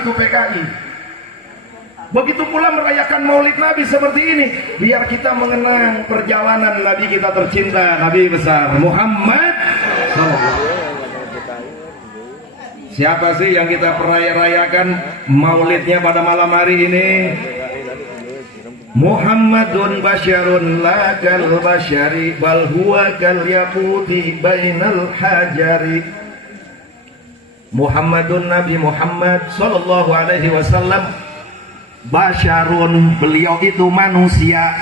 itu PKI. Begitu pula merayakan Maulid Nabi seperti ini, biar kita mengenang perjalanan Nabi kita tercinta, Nabi besar Muhammad SAW. Siapa sih yang kita rayakan Maulidnya pada malam hari ini? Muhammadun basyarun la kal basyari bal huwa kal yaquti bainal hajari. Muhammadun, Nabi Muhammad sallallahu alaihi wasallam, basyarun, beliau itu manusia.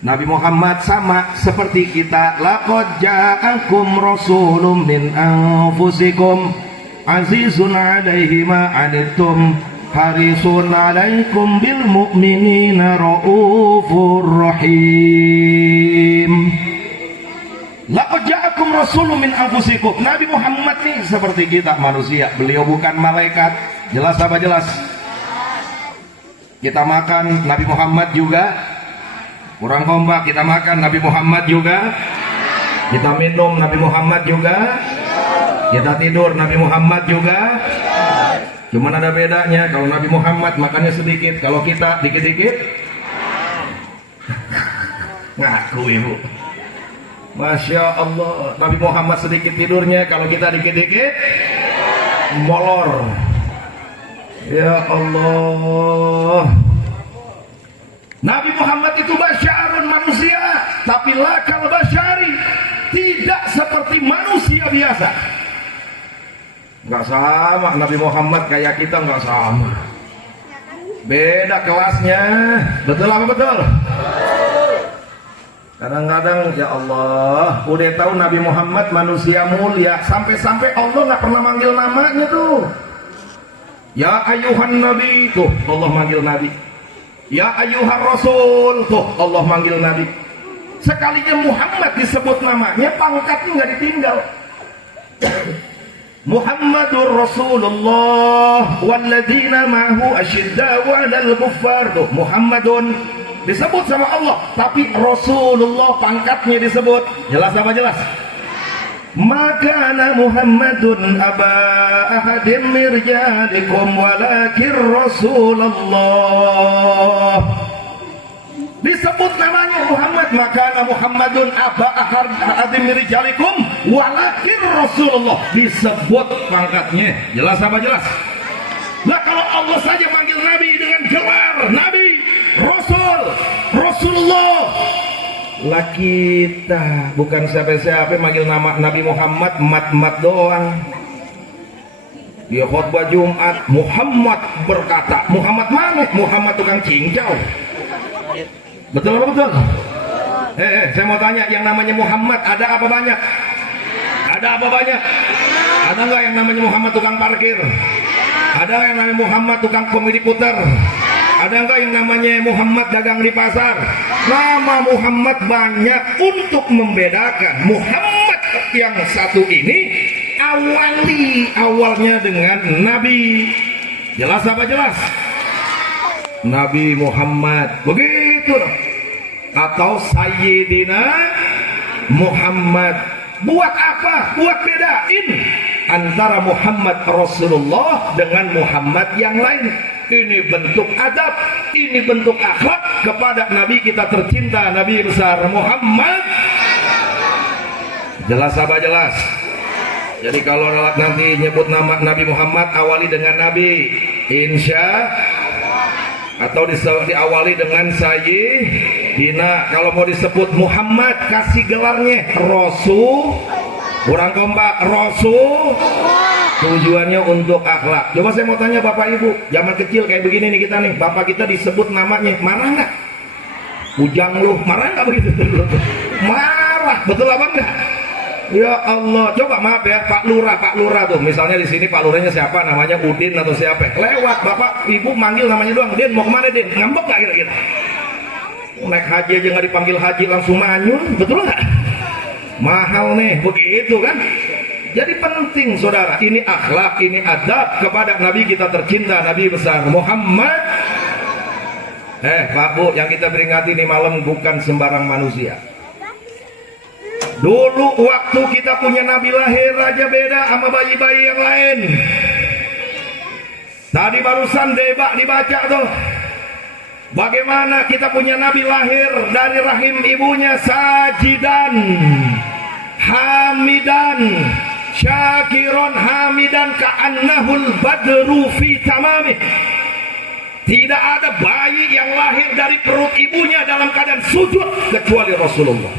Nabi Muhammad sama seperti kita. Laqad ja'akum rasulun min anfusikum azizun 'alaihi ma 'anittum harisun 'alaikum bil mu'minina raufur rahim. Laqad ja'akum rasulun min anfusikum. Nabi Muhammad nih seperti kita manusia. Beliau bukan malaikat. Jelas apa jelas? Kita makan Nabi Muhammad juga. Kurang kompak, kita makan Nabi Muhammad juga. Kita minum Nabi Muhammad juga. Kita tidur Nabi Muhammad juga. Cuman ada bedanya, kalau Nabi Muhammad makannya sedikit, kalau kita dikit-dikit. Ngaku ibu. Masya Allah, Nabi Muhammad sedikit tidurnya, kalau kita dikit-dikit molor. Ya Allah, Nabi Muhammad itu basyarun, manusia, tapi lakal basyari, tidak seperti manusia biasa. Nggak sama Nabi Muhammad kayak kita, nggak sama, beda kelasnya. Betul apa betul? Kadang-kadang ya Allah, udah tahu Nabi Muhammad manusia mulia, sampai-sampai Allah nggak pernah manggil namanya tuh. Ya ayuhan Nabi, tuh Allah manggil Nabi. Ya ayuhan Rasul, tuh Allah manggil Nabi. Sekalinya Muhammad disebut namanya, pangkatnya nggak ditinggal. Muhammadur Rasulullah walladzina ma'hu asyidda'u 'alal kuffar. Tuh Muhammadun disebut sama Allah, tapi Rasulullah pangkatnya disebut. Jelas apa jelas? Maka Muhammadun aba ahadim mirjalikum walakin Rasulullah. Disebut namanya Muhammad, maka Muhammadun aba ahadim mirjalikum walakin Rasulullah. Disebut pangkatnya. Jelas apa jelas? Nah kalau Allah saja manggil Nabi dengan gelar Nabi, Rasul, Rasulullah, lah kita bukan siapa-siapa manggil nama Nabi Muhammad, mat-mat doang. Dia khutbah Jumat, Muhammad berkata. Muhammad mana? Muhammad tukang cincau. Betul apa betul? Saya mau tanya, yang namanya Muhammad ada apa banyak? Ada apa banyak? Ada nggak yang namanya Muhammad tukang parkir? Ada yang namanya Muhammad tukang komedi puter? Ada nggak yang namanya Muhammad dagang di pasar? Nama Muhammad banyak untuk membedakan. Muhammad yang satu ini awalnya dengan Nabi. Jelas apa jelas? Nabi Muhammad, begitu. Atau Sayyidina Muhammad. Buat apa? Buat bedain antara Muhammad Rasulullah dengan Muhammad yang lain. Ini bentuk adab, ini bentuk akhlak kepada Nabi kita tercinta, Nabi besar Muhammad. Jelas apa jelas? Jadi kalau nanti nyebut nama Nabi Muhammad, awali dengan Nabi, insya, atau diawali dengan Sayyidina. Kalau mau disebut Muhammad, kasih gelarnya Rasul. Kurang kompak, Rasul. Tujuannya untuk akhlak. Coba saya mau tanya Bapak Ibu, zaman kecil kayak begini nih kita nih, Bapak kita disebut namanya, marah nggak? Ujang lu, marah nggak begitu? Marah, betul apa enggak? Ya Allah, coba maaf ya Pak Lurah tuh, misalnya di sini Pak Lurahnya siapa, namanya Udin atau siapa? Lewat Bapak Ibu manggil namanya doang, Din mau kemana Din? Ngambek nggak kira-kira? Naik haji aja nggak dipanggil haji langsung manyun, betul nggak? Mahal nih, begitu kan? Jadi penting saudara, ini akhlak, ini adab kepada Nabi kita tercinta, Nabi besar Muhammad. Pak Bu, yang kita peringati ini malam bukan sembarang manusia. Dulu waktu kita punya Nabi lahir aja beda sama bayi-bayi yang lain. Tadi barusan debak dibaca tuh. Bagaimana kita punya Nabi lahir dari rahim ibunya sajidan, hamidan, syakiron, hamidan, ka'annahul badru fi tamamih. Tidak ada bayi yang lahir dari perut ibunya dalam keadaan sujud kecuali Rasulullah.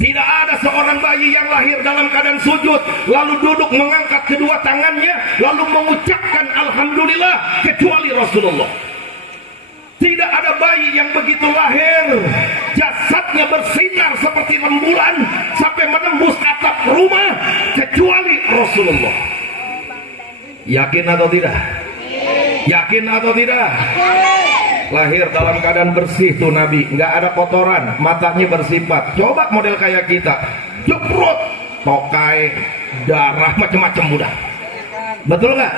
Tidak ada seorang bayi yang lahir dalam keadaan sujud lalu duduk mengangkat kedua tangannya lalu mengucapkan alhamdulillah kecuali Rasulullah. Tidak ada bayi yang begitu lahir jasadnya bersinar seperti rembulan sampai menembus atap rumah kecuali Rasulullah. Yakin atau tidak? Yakin atau tidak? Lahir dalam keadaan bersih tuh Nabi, nggak ada kotoran, matanya bersifat. Coba model kayak kita, jeprot, tokai, darah, macam-macam mudah. Betul nggak?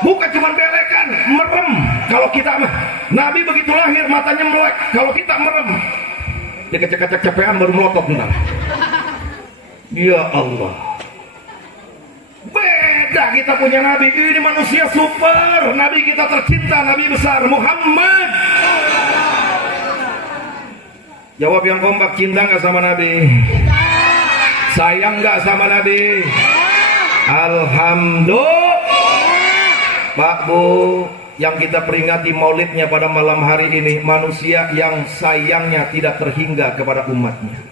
Bukan cuma belekan, merem. Kalau kita mah, Nabi begitu lahir matanya melek. Kalau kita merem, dikecek-kecek cepean baru melotot ntar. Ya Allah. Beda kita punya Nabi. Ini manusia super. Nabi kita tercinta, Nabi besar Muhammad. Jawab yang kompak, cinta nggak sama Nabi? Sayang nggak sama Nabi? Alhamdulillah. Pak Bu, yang kita peringati maulidnya pada malam hari ini, manusia yang sayangnya tidak terhingga kepada umatnya.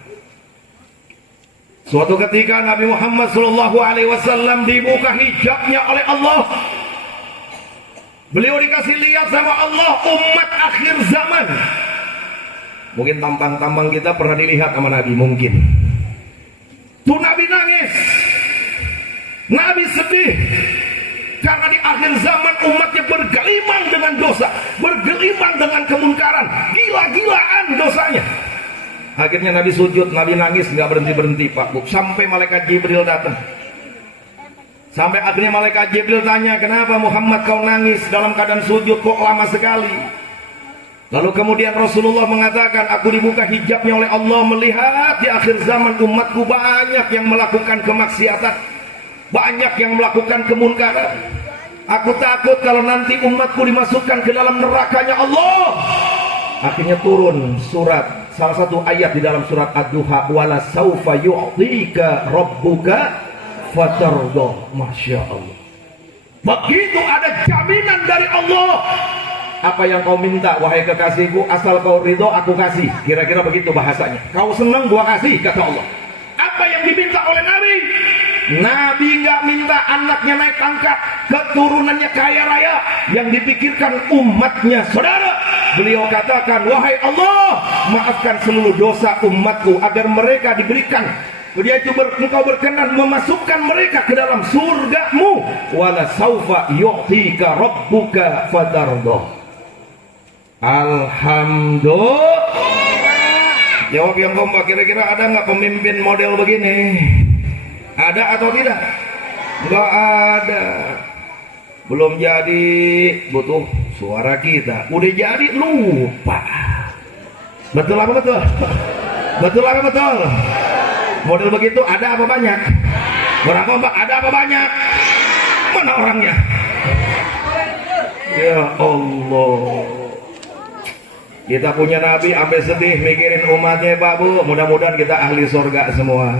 Suatu ketika Nabi Muhammad SAW dibuka hijabnya oleh Allah. Beliau dikasih lihat sama Allah umat akhir zaman. Mungkin tampang-tampang kita pernah dilihat sama Nabi, mungkin. Tuh Nabi nangis, Nabi sedih, karena di akhir zaman umatnya bergelimang dengan dosa, bergelimang dengan kemungkaran, gila-gilaan dosanya. Akhirnya Nabi sujud, Nabi nangis, nggak berhenti-berhenti Pak Bu, sampai malaikat Jibril datang. Sampai akhirnya malaikat Jibril tanya, kenapa Muhammad kau nangis dalam keadaan sujud kok lama sekali? Lalu kemudian Rasulullah mengatakan, aku dibuka hijabnya oleh Allah melihat di akhir zaman umatku banyak yang melakukan kemaksiatan, banyak yang melakukan kemunkaran. Aku takut kalau nanti umatku dimasukkan ke dalam nerakanya Allah. Akhirnya turun surat, salah satu ayat di dalam surat Ad-Duha, wala saufa yu'tika rabbuka fatardah. Masya Allah. Begitu ada jaminan dari Allah. Apa yang kau minta wahai kekasihku, asal kau ridho aku kasih. Kira-kira begitu bahasanya. Kau senang gua kasih, kata Allah. Apa yang diminta oleh Nabi? Nabi nggak minta anaknya naik pangkat, keturunannya kaya raya. Yang dipikirkan umatnya. Saudara, beliau katakan, wahai Allah, maafkan seluruh dosa umatku agar mereka diberikan, yaitu engkau berkenan memasukkan mereka ke dalam surgamu. Wala saufa yu'tika rabbuka fatardah. Alhamdulillah. Jawab yang kompak, kira-kira ada nggak pemimpin model begini? Ada atau tidak? Nggak ada. Belum jadi, butuh suara kita. Udah jadi lupa. Betul apa betul? Betul apa betul? Model begitu ada apa banyak? Orang kompak ada apa banyak? Mana orangnya? Ya Allah. Kita punya Nabi sampai sedih mikirin umatnya Pak Bu. Mudah-mudahan kita ahli surga semua.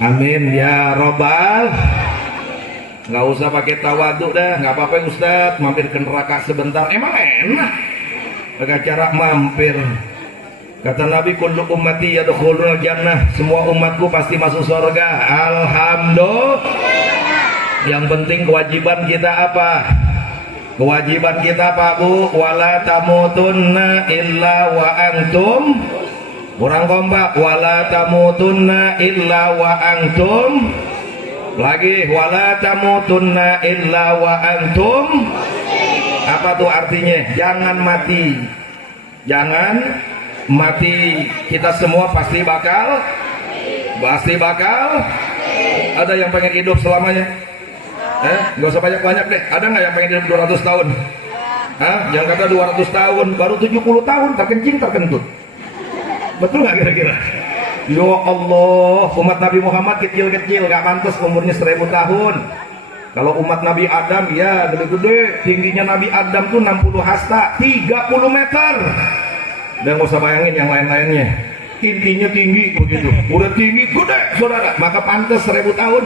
Amin ya robbal. Nggak usah pakai tawaduk dah, nggak apa-apa Ustaz, mampir ke neraka sebentar. Emang enak pakai cara mampir. Kata Nabi, kullu ummati yadkhulul jannah, semua umatku pasti masuk surga. Alhamdulillah. Yang penting kewajiban kita apa? Kewajiban kita Pak Bu, wala tamutunna illa wa antum. Kurang kompak, wala tamutunna illa wa antum. Lagi, wala tamutunna illa wa antum. Apa tuh artinya? Jangan mati. Jangan mati. Kita semua pasti bakal. Ada yang pengen hidup selamanya? Gak usah banyak-banyak deh. Ada nggak yang pengen hidup 200 tahun? Yang kata 200 tahun, baru 70 tahun terkencing terkentut. Betul nggak kira-kira? Ya Allah, umat Nabi Muhammad kecil-kecil, gak pantas umurnya 1000 tahun. Kalau umat Nabi Adam ya gede-gede, tingginya Nabi Adam tuh 60 hasta, 30 meter. Dan nggak usah bayangin yang lain-lainnya. Intinya tinggi begitu, udah tinggi gede saudara, maka pantas 1000 tahun.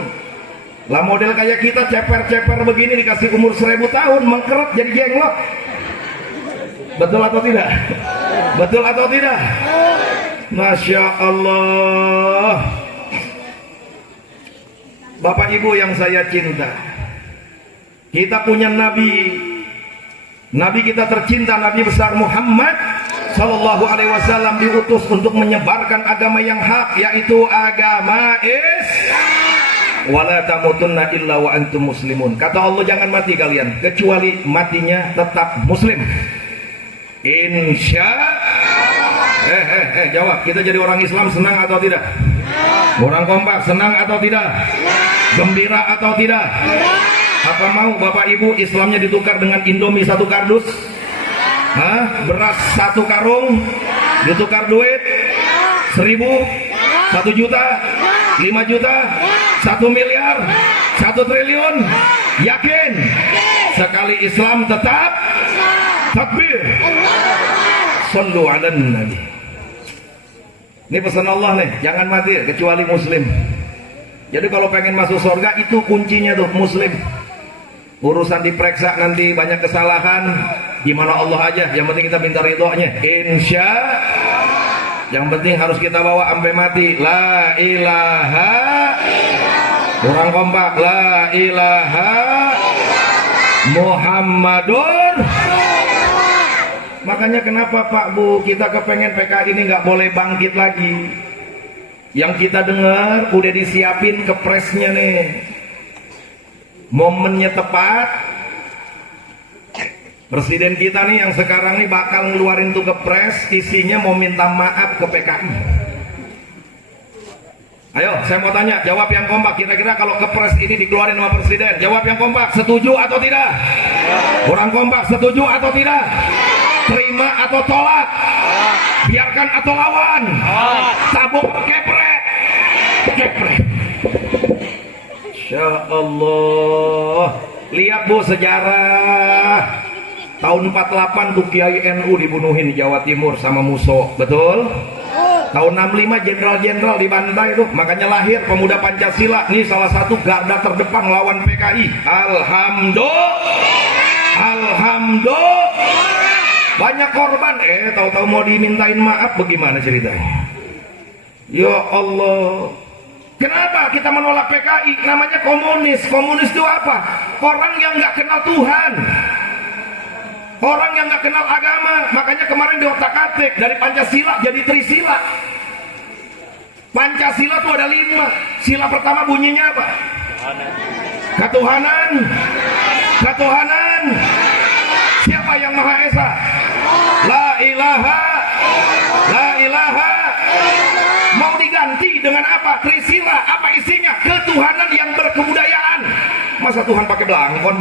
Lah model kayak kita ceper-ceper begini dikasih umur 1000 tahun, mengkeret jadi jenglot. Betul atau tidak? Betul atau tidak? Masya Allah. Bapak Ibu yang saya cinta, kita punya Nabi. Nabi kita tercinta, Nabi besar Muhammad Sallallahu Alaihi Wasallam diutus untuk menyebarkan agama yang hak, yaitu agama Islam. Wala tamutunna illa wa antum muslimun. Kata Allah, jangan mati kalian kecuali matinya tetap muslim. Insya jawab, kita jadi orang Islam senang atau tidak? Orang kompak senang atau tidak? Gembira atau tidak? Apa mau Bapak Ibu Islamnya ditukar dengan Indomie 1 kardus? Hah? Beras 1 karung ditukar duit 1000, 1 juta, 5 juta, 1 miliar, 1 triliun? Yakin? Sekali Islam tetap takbir. Sallu ala nabi. Ini pesan Allah nih, jangan mati kecuali muslim. Jadi kalau pengen masuk surga itu kuncinya tuh muslim. Urusan diperiksa nanti banyak kesalahan, gimana Allah aja, yang penting kita minta ridhonya. Insya yang penting harus kita bawa sampai mati. La ilaha, kurang kompak, la ilaha Muhammadun. Makanya kenapa Pak Bu kita kepengen PKI ini nggak boleh bangkit lagi. Yang kita dengar udah disiapin kepresnya nih, momennya tepat. Presiden kita nih yang sekarang nih bakal ngeluarin tuh kepres, isinya mau minta maaf ke PKI. Ayo saya mau tanya, jawab yang kompak, kira-kira kalau kepres ini dikeluarin sama presiden, jawab yang kompak, setuju atau tidak? Orang kompak, setuju atau tidak? Terima atau tolak? Biarkan atau lawan? Sabuk keprek? Keprek. Insya Allah. Lihat Bu sejarah. Tahun 48 tuh Kiai NU dibunuhin di Jawa Timur sama Muso, betul? Tahun 65 jenderal-jenderal dibantai tuh, makanya lahir pemuda Pancasila. Nih salah satu garda terdepan lawan PKI. Alhamdulillah. Banyak korban, tahu-tahu mau dimintain maaf, bagaimana ceritanya? Ya Allah. Kenapa kita menolak PKI? Namanya komunis. Komunis itu apa? Orang yang nggak kenal Tuhan, orang yang nggak kenal agama. Makanya kemarin diotak-atik dari Pancasila jadi Trisila. Pancasila itu ada 5. Sila pertama bunyinya apa? Ketuhanan. Ketuhanan. Siapa yang Maha Esa? La ilaha. La ilaha. Mau diganti dengan apa? Trisila. Apa isinya? Ketuhanan yang berkebudayaan. Masa Tuhan pakai belangkon?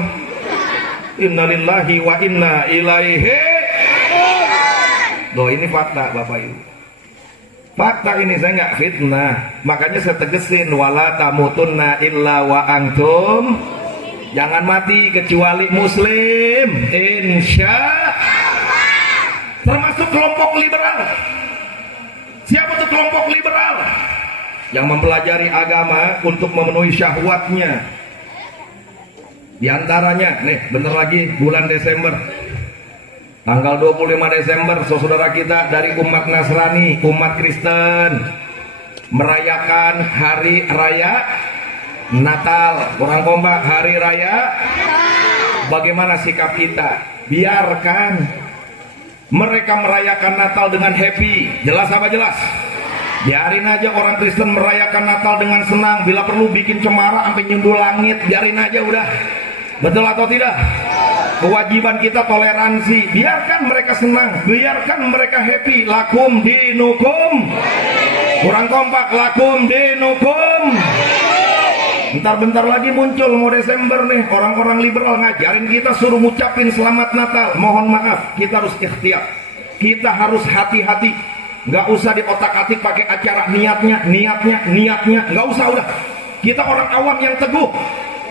Innalillahi wa inna ilaihi. Loh, ini fakta Bapak Ibu. Fakta ini, saya nggak fitnah. Makanya saya tegesin, wala tamutunna illa wa antum. Jangan mati kecuali muslim. Insya Allah. Termasuk kelompok liberal. Siapa tuh kelompok liberal? Yang mempelajari agama untuk memenuhi syahwatnya. Di antaranya, nih bentar lagi bulan Desember, tanggal 25 Desember, saudara kita dari umat Nasrani, umat Kristen merayakan hari raya Natal. Orang kompak, hari raya. Bagaimana sikap kita? Biarkan mereka merayakan Natal dengan happy. Jelas apa jelas? Biarin aja orang Kristen merayakan Natal dengan senang. Bila perlu bikin cemara sampai nyundul langit, biarin aja udah. Betul atau tidak? Kewajiban kita toleransi. Biarkan mereka senang, biarkan mereka happy. Lakum dinukum. Kurang kompak, lakum dinukum. Bentar-bentar lagi muncul mau Desember nih, orang-orang liberal ngajarin kita suruh ngucapin selamat Natal. Mohon maaf, kita harus ikhtiar, kita harus hati-hati. Nggak usah diotak-atik pakai acara niatnya, nggak usah udah. Kita orang awam yang teguh.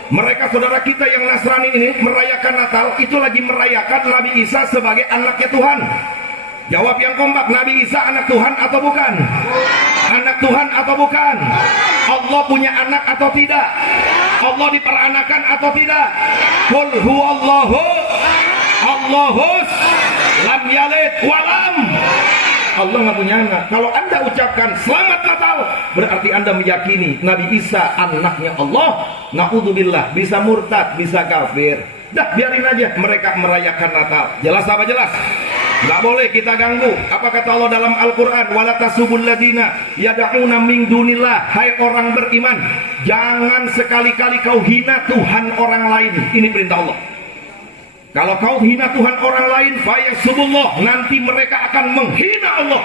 Mereka saudara kita yang Nasrani ini merayakan Natal, itu lagi merayakan Nabi Isa sebagai anaknya Tuhan. Jawab yang kompak, Nabi Isa anak Tuhan atau bukan? Anak Tuhan atau bukan? Allah punya anak atau tidak? Allah diperanakan atau tidak? Qul huwallahu Allahus lam yalid walam. Allah nggak punya anak. Kalau anda ucapkan selamat Natal, berarti anda meyakini Nabi Isa anaknya Allah. Na'udzubillah, bisa murtad, bisa kafir. Dah biarin aja mereka merayakan Natal. Jelas apa jelas? Nggak boleh kita ganggu. Apa kata Allah dalam Al-Quran? Wala tasubul ladina yada'una min dunillah. Hai orang beriman, jangan sekali-kali kau hina Tuhan orang lain. Ini perintah Allah. Kalau kau hina Tuhan orang lain, fayasubullah, nanti mereka akan menghina Allah.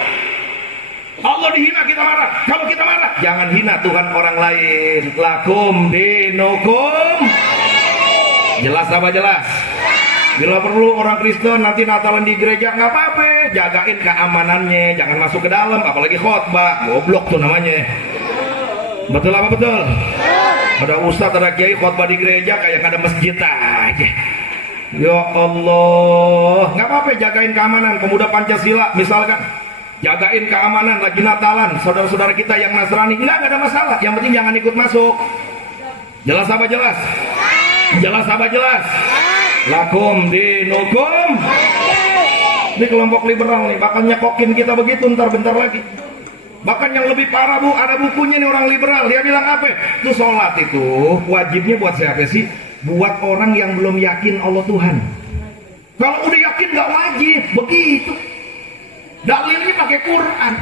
Allah dihina, kita marah. Kalau kita marah, jangan hina Tuhan orang lain. Lakum dinukum. Jelas apa jelas? Bila perlu orang Kristen nanti Natalan di gereja nggak apa-apa, jagain keamanannya, jangan masuk ke dalam, apalagi khotbah, goblok tuh namanya. Betul apa betul? Ada ustadz, ada kiai khotbah di gereja kayak nggak ada masjid aja. Ya Allah, nggak apa-apa, jagain keamanan. Pemuda Pancasila misalkan, jagain keamanan lagi Natalan, saudara-saudara kita yang Nasrani, nggak ada masalah. Yang penting jangan ikut masuk. Jelas apa jelas? Jelas apa jelas? Lakum dinukum. Ini kelompok liberal nih, bakal nyekokin kita begitu bentar lagi. Bahkan yang lebih parah bu, ada bukunya nih orang liberal. Dia bilang apa? Itu sholat itu wajibnya buat siapa sih? Buat orang yang belum yakin Allah Tuhan. Kalau udah yakin gak wajib, begitu. Dalilnya pakai Quran.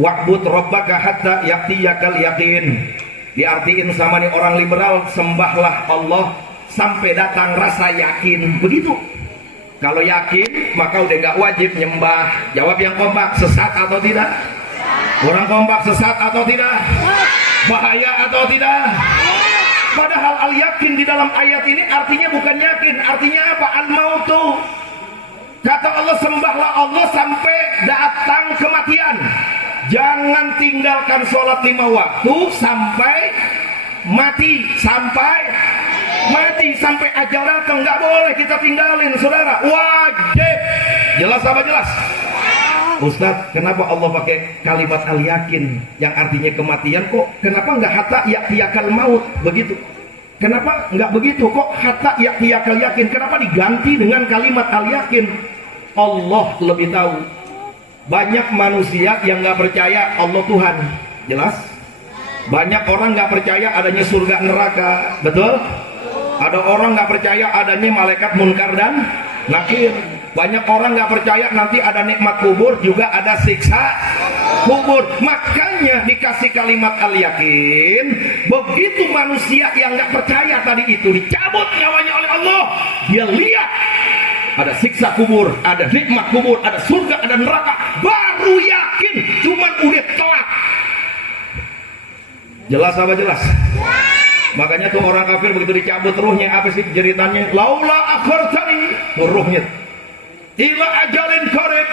Wa'bud rabbaka hatta ya'tiyakal yakin. Diartiin sama nih orang liberal, sembahlah Allah sampai datang rasa yakin. Begitu. Kalau yakin maka udah gak wajib nyembah. Jawab yang kompak, sesat atau tidak? Orang kompak, sesat atau tidak? Bahaya atau tidak? Padahal al-yakin di dalam ayat ini artinya bukan yakin, artinya apa? Al-mautu. Kata Allah, sembahlah Allah sampai datang kematian. Jangan tinggalkan sholat 5 waktu sampai mati, sampai mati, sampai ajal datang. Nggak boleh kita tinggalin, saudara. Wajib. Jelas apa jelas? Ustadz, kenapa Allah pakai kalimat al-yakin yang artinya kematian? Kok kenapa nggak hatta ya'tiyakal maut begitu? Kenapa nggak begitu? Kok hatta ya'tiyakal yakin? Kenapa diganti dengan kalimat al-yakin? Allah lebih tahu. Banyak manusia yang nggak percaya Allah Tuhan. Jelas? Banyak orang nggak percaya adanya surga neraka. Betul? Ada orang nggak percaya adanya malaikat munkar dan nakir. Banyak orang nggak percaya nanti ada nikmat kubur, juga ada siksa kubur. Makanya dikasih kalimat al-yakin. Begitu manusia yang nggak percaya tadi itu dicabut nyawanya oleh Allah, dia lihat ada siksa kubur, ada nikmat kubur, ada surga, ada neraka, baru yakin. Cuman udah telat. Jelas apa jelas? Makanya tuh orang kafir begitu dicabut ruhnya, apa sih jeritannya? Laula akhartani, ruhnya ila ajalin qarib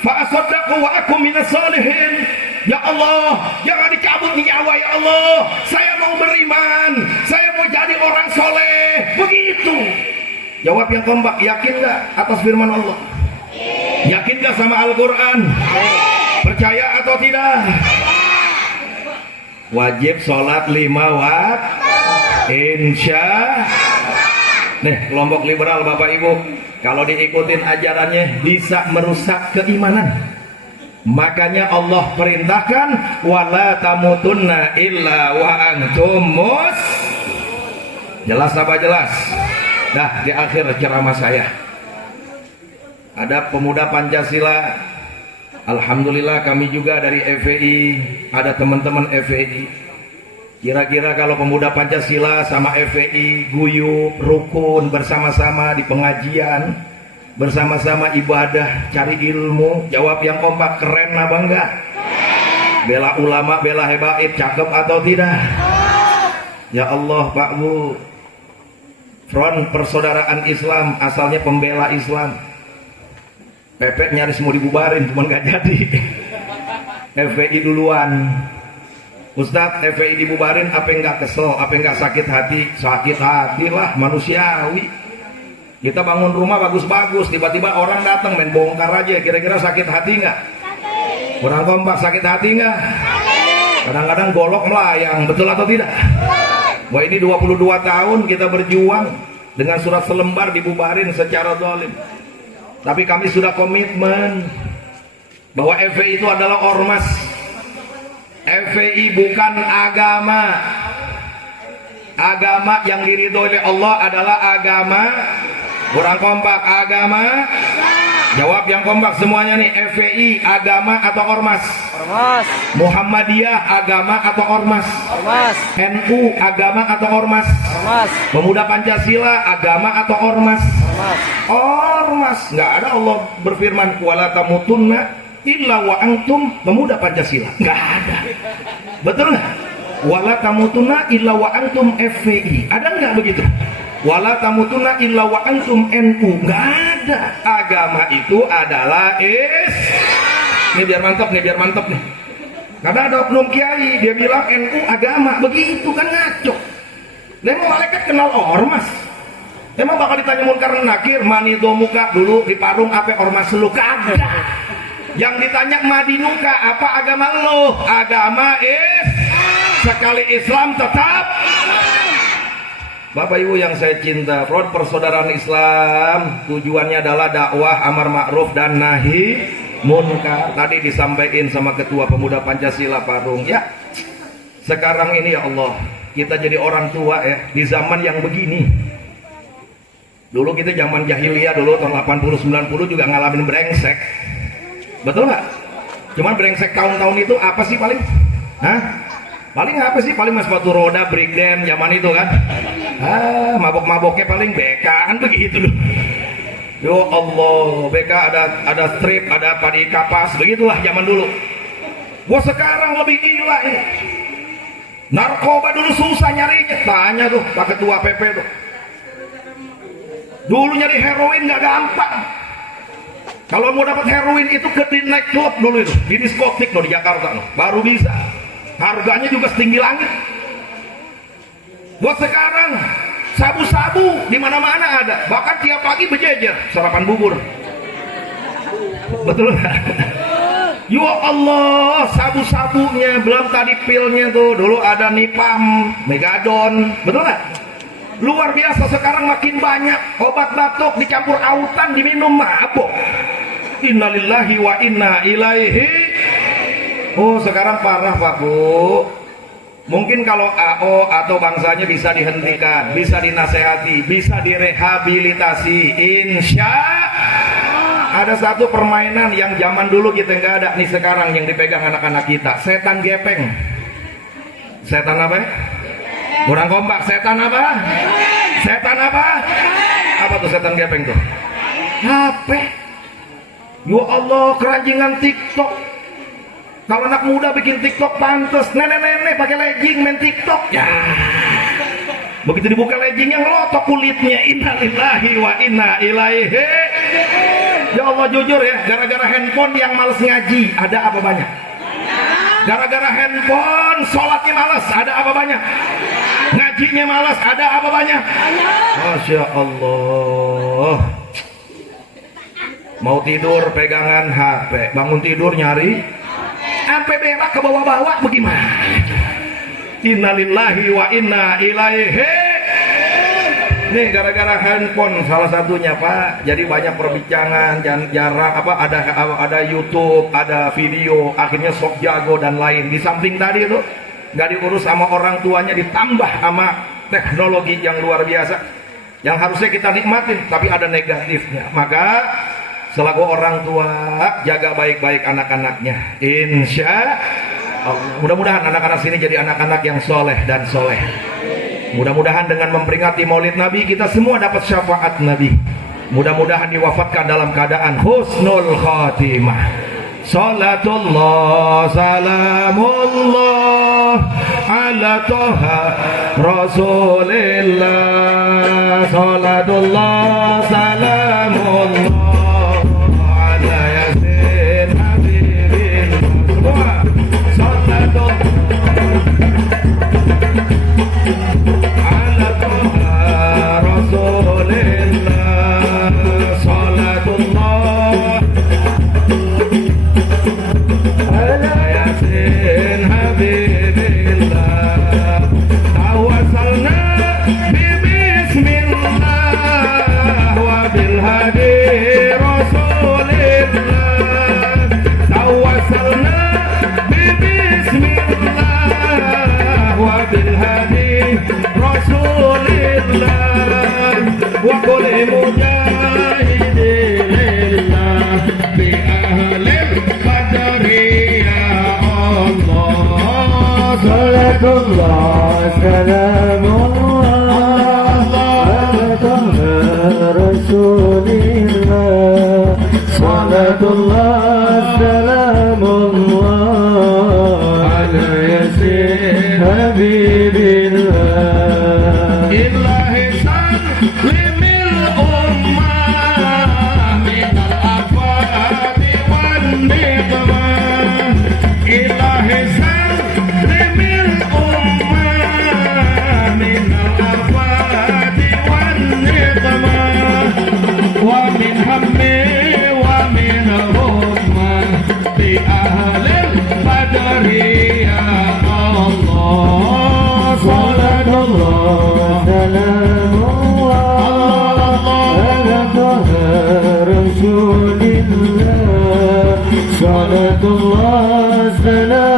fa asaddaqu wa akum minas salihin. Ya Allah, jangan dicabut nyawa ya Allah. Saya mau beriman, saya mau jadi orang soleh. Begitu. Jawab yang kompak, yakin nggak atas firman Allah? Yakin nggak sama Al-Quran? Percaya atau tidak? Wajib sholat 5 waktu. Insya. Nih kelompok liberal Bapak Ibu, kalau diikutin ajarannya bisa merusak keimanan. Makanya Allah perintahkan wala tamutunna illa wa antum mus. Jelas apa jelas? Nah, di akhir ceramah saya ada pemuda Pancasila. Alhamdulillah kami juga dari FPI, ada teman-teman FPI. Kira-kira kalau pemuda Pancasila sama FPI guyup, rukun, bersama-sama di pengajian, bersama-sama ibadah, cari ilmu. Jawab yang kompak, keren apa enggak? Bela ulama, bela habaib, cakep atau tidak? Ya Allah Pak Bu, Front Persaudaraan Islam, asalnya pembela Islam. Pepek nyaris mau dibubarin, cuman gak jadi. FPI duluan. Ustadz, FPI dibubarin, apa enggak kesel, apa enggak sakit hati? Sakit hati lah, manusiawi. Kita bangun rumah bagus-bagus, tiba-tiba orang datang main bongkar aja, kira-kira sakit hati nggak? Kurang kompak, sakit hati nggak? Kadang-kadang golok melayang, betul atau tidak? Wah, ini 22 tahun kita berjuang dengan surat selembar dibubarin secara zalim. Tapi kami sudah komitmen bahwa FPI itu adalah ormas. FPI bukan agama. Agama yang diridhoi oleh Allah adalah agama. Kurang kompak, agama. Jawab yang kompak semuanya nih. FPI agama atau ormas? Ormas. Muhammadiyah agama atau ormas? Ormas. NU agama atau ormas? Ormas. Pemuda Pancasila agama atau ormas? Ormas. Ormas. Nggak ada Allah berfirman wala tamutunna illa wa antum pemuda Pancasila. Nggak ada. Betul nggak? Wala tamutunna illa wa antum FPI. Ada nggak begitu? Wala tamutunna illa wa antum NU. Nggak ada. Agama itu adalah Ini biar mantap nih, biar mantap nih. Karena ada oknum kiai dia bilang NU agama, begitu kan ngaco. Memang malaikat kenal ormas. Emang bakal ditanya munkar nakir, mani do muka dulu di parung apa ormas lu? Kagak. Yang ditanya madinuka apa agama lu? Agama sekali Islam tetap. Bapak Ibu yang saya cinta, front persaudaraan Islam tujuannya adalah dakwah amar ma'ruf dan nahi munkar. Tadi disampaikan sama Ketua Pemuda Pancasila Parung. Ya, sekarang ini ya Allah, kita jadi orang tua ya di zaman yang begini. Dulu kita zaman jahiliyah dulu tahun 80-90 juga ngalamin brengsek. Betul nggak? Cuman brengsek tahun-tahun itu apa sih paling? Hah? Paling apa sih? Paling mas sepatu roda, breakdance zaman itu kan. Mabok-maboknya paling bekaan begitu loh. Yo Allah, BK ada strip, ada padi kapas, begitulah zaman dulu. Gua sekarang lebih gila ini. Narkoba dulu susah nyarinya, tanya tuh Pak Ketua PP tuh. Dulu nyari heroin nggak gampang. Kalau mau dapat heroin itu ke di night club dulu itu, di diskotik loh di Jakarta loh, baru bisa. Harganya juga setinggi langit. Buat sekarang sabu-sabu di mana-mana ada, bahkan tiap pagi berjejer sarapan bubur. Betul nggak? Ya Allah, sabu-sabunya belum tadi pilnya tuh dulu ada Nipam, Megadon, betul nggak? Luar biasa sekarang makin banyak obat batuk dicampur autan diminum mabok. Innalillahi wa inna ilaihi. Oh sekarang parah Pak Bu. Mungkin kalau AO atau bangsanya bisa dihentikan, bisa dinasehati, bisa direhabilitasi. Insya ada satu permainan yang zaman dulu kita nggak ada nih sekarang yang dipegang anak-anak kita. Setan gepeng. Setan apa? Kurang kompak. Setan apa? Setan apa? Apa tuh setan gepeng tuh? HP. Ya Allah, keranjingan TikTok. Kalau anak muda bikin TikTok pantes, nenek-nenek pakai legging main TikTok. Ya. Begitu dibuka leggingnya ngelotok kulitnya. Innalillahi wa inna ilaihi. Ya Allah jujur ya, gara-gara handphone yang males ngaji, ada apa banyak? Gara-gara handphone sholatnya males, ada apa banyak? Ngajinya males, ada apa banyak? Masya Allah. Mau tidur pegangan HP, bangun tidur nyari sampai berak ke bawah-bawah bagaimana? Innalillahi wa inna ilaihi. Nih gara-gara handphone salah satunya Pak. Jadi banyak perbincangan, jarang apa ada YouTube, ada video, akhirnya sok jago dan lain. Di samping tadi itu nggak diurus sama orang tuanya, ditambah sama teknologi yang luar biasa yang harusnya kita nikmatin, tapi ada negatifnya. Maka selaku orang tua jaga baik-baik anak-anaknya. Insya Allah. Mudah-mudahan anak-anak sini jadi anak-anak yang soleh dan soleh. Mudah-mudahan dengan memperingati Maulid Nabi kita semua dapat syafaat Nabi. Mudah-mudahan diwafatkan dalam keadaan husnul khatimah. Salatullah salamullah ala toha Rasulillah. Salatullah salamullah Salatullah الله سلام الله على طه رسول الله صلاة الله سلام الله على ياسين حبيب الله إلهي سلم الأمة من الآفات والنقمة إلهي سلم الأمة من الآفات والنقمة ومن هم ومن غمة بأهل القدر يا الله صلاة الله سلام الله على طه رسول الله صلاة الله سلام